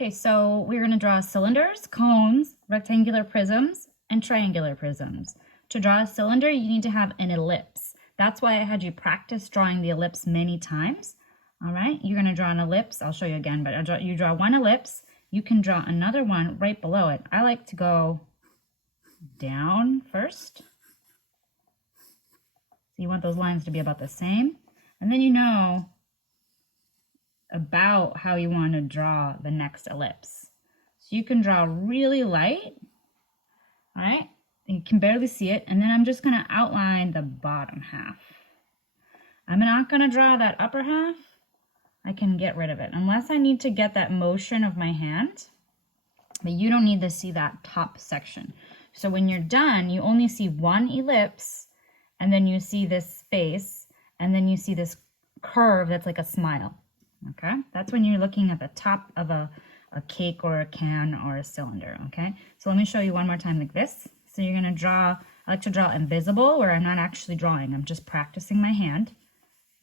Okay, so we're going to draw cylinders, cones, rectangular prisms, and triangular prisms. To draw a cylinder, you need to have an ellipse. That's why I had you practice drawing the ellipse many times. All right, you're going to draw an ellipse. I'll show you again, but you draw one ellipse. You can draw another one right below it. I like to go down first. So you want those lines to be about the same. And then you know about how you want to draw the next ellipse. So you can draw really light, all right? And you can barely see it, and then I'm just gonna outline the bottom half. I'm not gonna draw that upper half. I can get rid of it, unless I need to get that motion of my hand, but you don't need to see that top section. So when you're done, you only see one ellipse, and then you see this space, and then you see this curve that's like a smile. Okay, that's when you're looking at the top of a cake or a can or a cylinder. Okay, so let me show you one more time like this. So you're going to draw, I like to draw invisible where I'm not actually drawing, I'm just practicing my hand.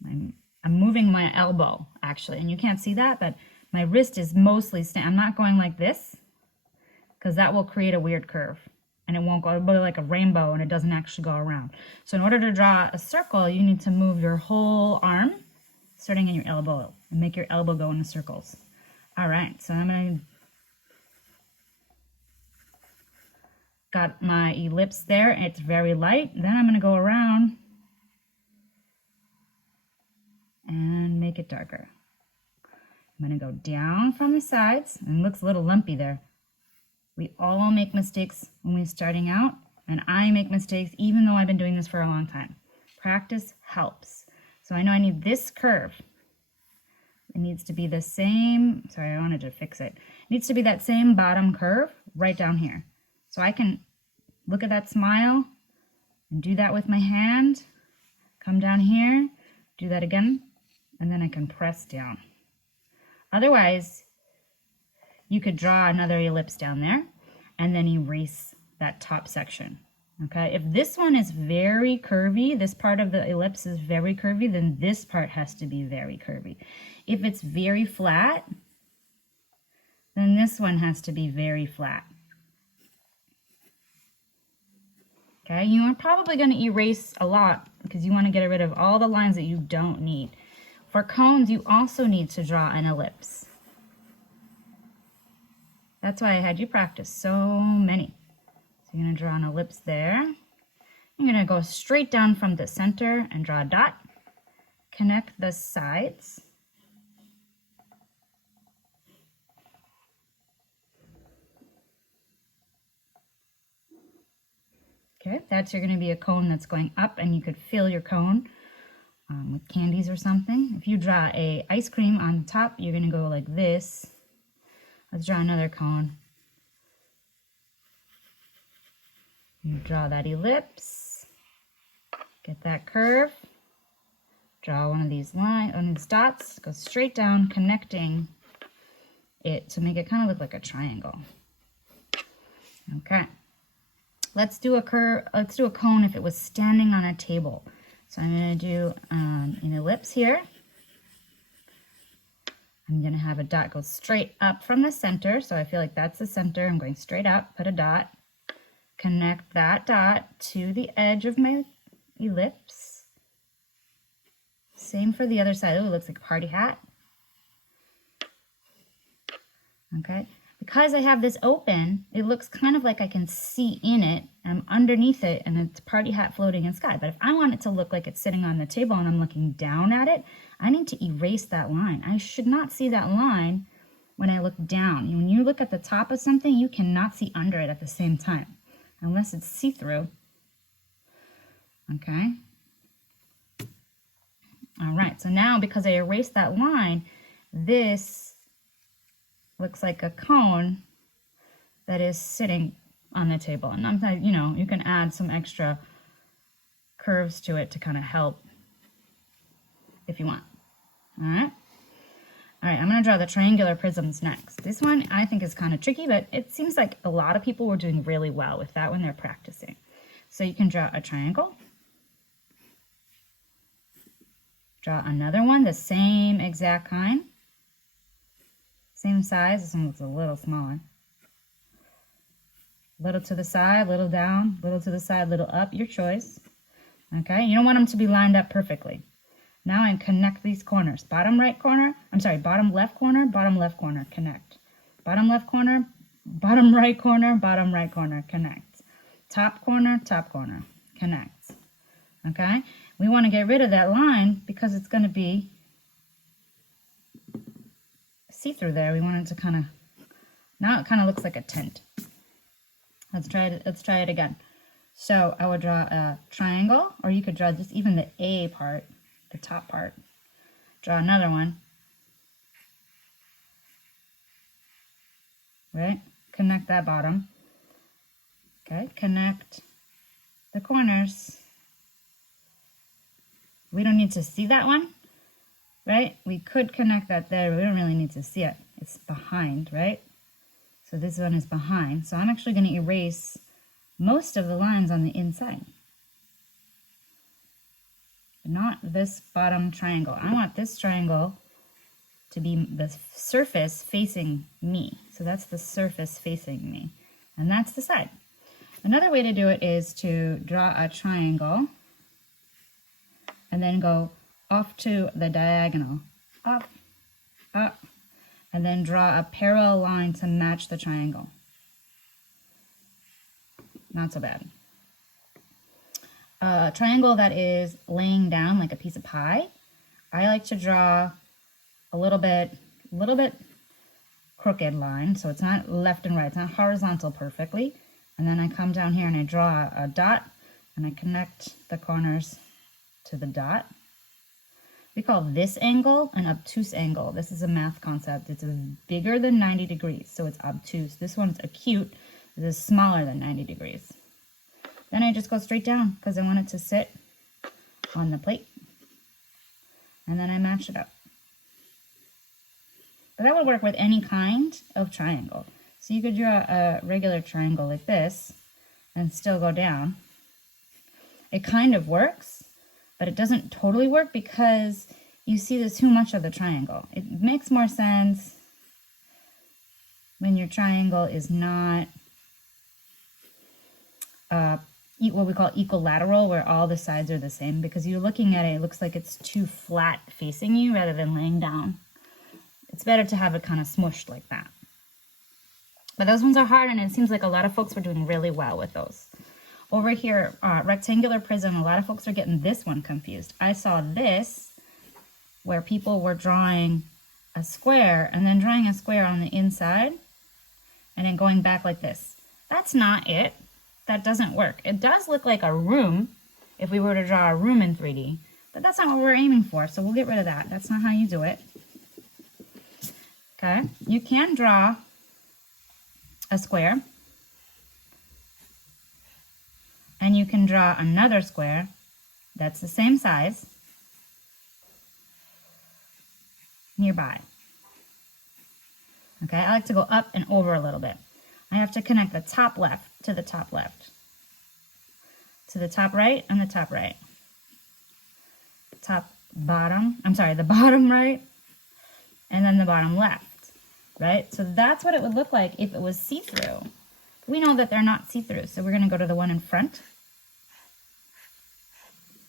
I'm moving my elbow actually, and you can't see that, but my wrist is mostly I'm not going like this because that will create a weird curve and it won't go, it'll be like a rainbow and it doesn't actually go around. So in order to draw a circle, you need to move your whole arm starting in your elbow and make your elbow go into circles. All right, so I'm gonna got my ellipse there. It's very light. Then I'm gonna go around and make it darker. I'm gonna go down from the sides, and it looks a little lumpy there. We all make mistakes when we're starting out, and I make mistakes even though I've been doing this for a long time. Practice helps. So I know I need this curve. It needs to be the same, sorry, I wanted to fix it. It needs to be that same bottom curve right down here. So I can look at that smile and do that with my hand, come down here, do that again, and then I can press down. Otherwise, you could draw another ellipse down there and then erase that top section. Okay, if this one is very curvy, this part of the ellipse is very curvy, then this part has to be very curvy. If it's very flat, then this one has to be very flat. Okay, you are probably going to erase a lot because you want to get rid of all the lines that you don't need. For cones, you also need to draw an ellipse. That's why I had you practice so many. You're going to draw an ellipse there. You're going to go straight down from the center and draw a dot. Connect the sides. Okay, that's going to be a cone that's going up, and you could fill your cone with candies or something. If you draw a ice cream on top, you're going to go like this. Let's draw another cone. You draw that ellipse, get that curve, draw one of these dots, go straight down, connecting it to make it kind of look like a triangle. Okay, let's do a cone if it was standing on a table. So I'm going to do an ellipse here. I'm going to have a dot go straight up from the center, so I feel like that's the center. I'm going straight up, put a dot. Connect that dot to the edge of my ellipse. Same for the other side. Oh, it looks like a party hat. Okay. Because I have this open, it looks kind of like I can see in it. I'm underneath it, and it's a party hat floating in the sky. But if I want it to look like it's sitting on the table and I'm looking down at it, I need to erase that line. I should not see that line when I look down. When you look at the top of something, you cannot see under it at the same time. Unless it's see-through. Okay. All right, so now because I erased that line, this looks like a cone that is sitting on the table. And sometimes, you know, you can add some extra curves to it to kind of help if you want. All right. All right, I'm going to draw the triangular prisms next. This one I think is kind of tricky, but it seems like a lot of people were doing really well with that when they're practicing. So you can draw a triangle. Draw another one, the same exact kind. Same size. This one looks a little smaller. Little to the side, little down, little to the side, little up, your choice. Okay, you don't want them to be lined up perfectly. Now I connect these corners. Bottom right corner, bottom left corner, connect. Bottom left corner, bottom right corner, connect. Top corner, connect. Okay, we want to get rid of that line because it's going to be see-through there. We want it to kind of, now it kind of looks like a tent. Let's try it again. So I would draw a triangle, or you could draw just even the A part, the top part. Draw another one. Right? Connect that bottom. Okay, connect the corners. We don't need to see that one, right? We could connect that there, but we don't really need to see it. It's behind, right? So this one is behind. So I'm actually going to erase most of the lines on the inside. Not this bottom triangle. I want this triangle to be the surface facing me. So that's the surface facing me. And that's the side. Another way to do it is to draw a triangle and then go off to the diagonal. Up, up, and then draw a parallel line to match the triangle. Not so bad. A triangle that is laying down like a piece of pie, I like to draw a little bit crooked line, so it's not left and right, it's not horizontal perfectly. And then I come down here and I draw a dot and I connect the corners to the dot. We call this angle an obtuse angle. This is a math concept. It's bigger than 90 degrees, so it's obtuse. This one's acute. This is smaller than 90 degrees. Then I just go straight down because I want it to sit on the plate. And then I match it up. But that would work with any kind of triangle. So you could draw a regular triangle like this and still go down. It kind of works, but it doesn't totally work because you see there's too much of the triangle. It makes more sense when your triangle is not what we call equilateral, where all the sides are the same, because you're looking at it, it looks like it's too flat facing you rather than laying down. It's better to have it kind of smushed like that. But those ones are hard, and it seems like a lot of folks were doing really well with those. Over here, rectangular prism, a lot of folks are getting this one confused. I saw this where people were drawing a square and then drawing a square on the inside and then going back like this. That's not it. That doesn't work. It does look like a room if we were to draw a room in 3D, but that's not what we're aiming for, so we'll get rid of that. That's not how you do it. Okay, you can draw a square, and you can draw another square that's the same size nearby. Okay, I like to go up and over a little bit. I have to connect the top left to the top left, to the top right and the top right. The bottom right, and then the bottom left, right? So that's what it would look like if it was see-through. We know that they're not see-through, so we're going to go to the one in front.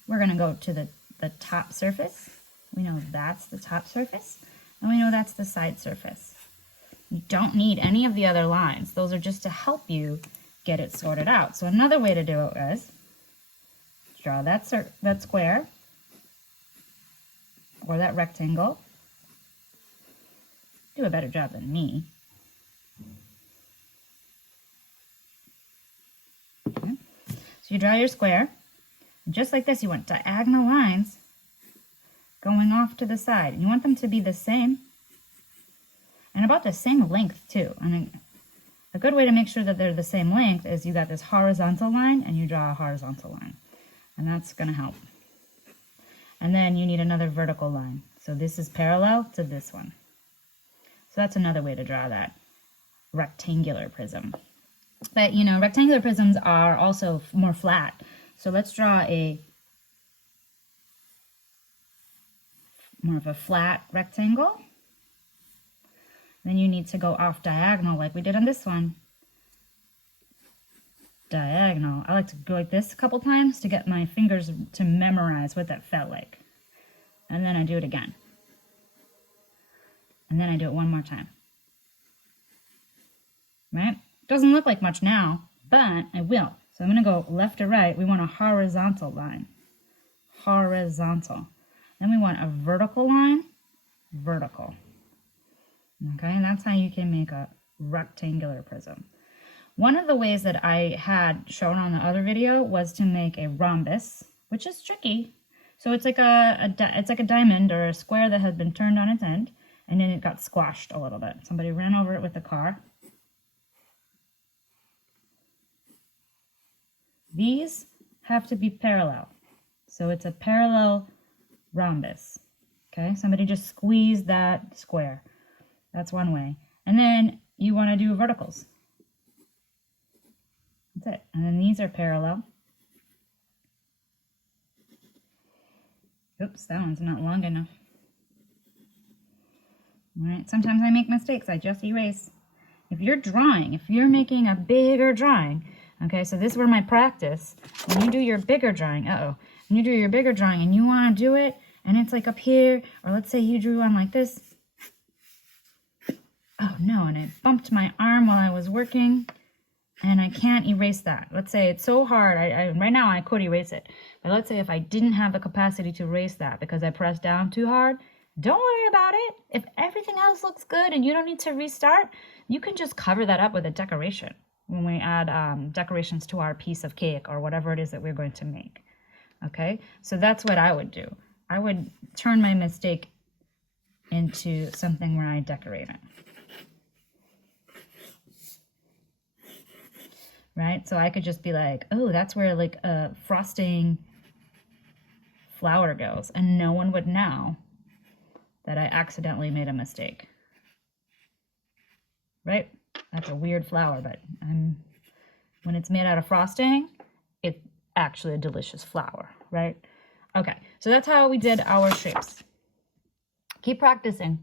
We're going to go to the top surface. We know that's the top surface, and we know that's the side surface. You don't need any of the other lines. Those are just to help you get it sorted out. So another way to do it is draw that square or that rectangle. Do a better job than me. Okay. So you draw your square. And just like this, you want diagonal lines going off to the side. And you want them to be the same. And about the same length too. And a good way to make sure that they're the same length is you got this horizontal line and you draw a horizontal line. And that's going to help. And then you need another vertical line. So this is parallel to this one. So that's another way to draw that rectangular prism. But you know, rectangular prisms are also more flat. So let's draw a more of a flat rectangle. Then you need to go off diagonal like we did on this one. Diagonal. I like to go like this a couple times to get my fingers to memorize what that felt like. And then I do it again. And then I do it one more time. Right? Doesn't look like much now, but I will. So I'm going to go left to right. We want a horizontal line. Horizontal. Then we want a vertical line. Vertical. Okay, and that's how you can make a rectangular prism. One of the ways that I had shown on the other video was to make a rhombus, which is tricky. So it's like it's like a diamond or a square that has been turned on its end, and then it got squashed a little bit. Somebody ran over it with a car. These have to be parallel. So it's a parallel rhombus. Okay, somebody just squeezed that square. That's one way. And then you want to do verticals. That's it. And then these are parallel. Oops, that one's not long enough. All right, sometimes I make mistakes. I just erase. If you're drawing, if you're making a bigger drawing, okay, so this is where my practice, when you do your bigger drawing, when you do your bigger drawing and you want to do it, and it's like up here, or let's say you drew one like this. Oh no, and I bumped my arm while I was working, and I can't erase that. Let's say it's so hard, right now I could erase it, but let's say if I didn't have the capacity to erase that because I pressed down too hard, don't worry about it. If everything else looks good and you don't need to restart, you can just cover that up with a decoration when we add decorations to our piece of cake or whatever it is that we're going to make. Okay, so that's what I would do. I would turn my mistake into something where I decorate it. Right, so I could just be like, oh, that's where like a frosting flower goes, and no one would know that I accidentally made a mistake. Right? That's a weird flower, but when it's made out of frosting, it's actually a delicious flower, right? Okay, so that's how we did our shapes. Keep practicing.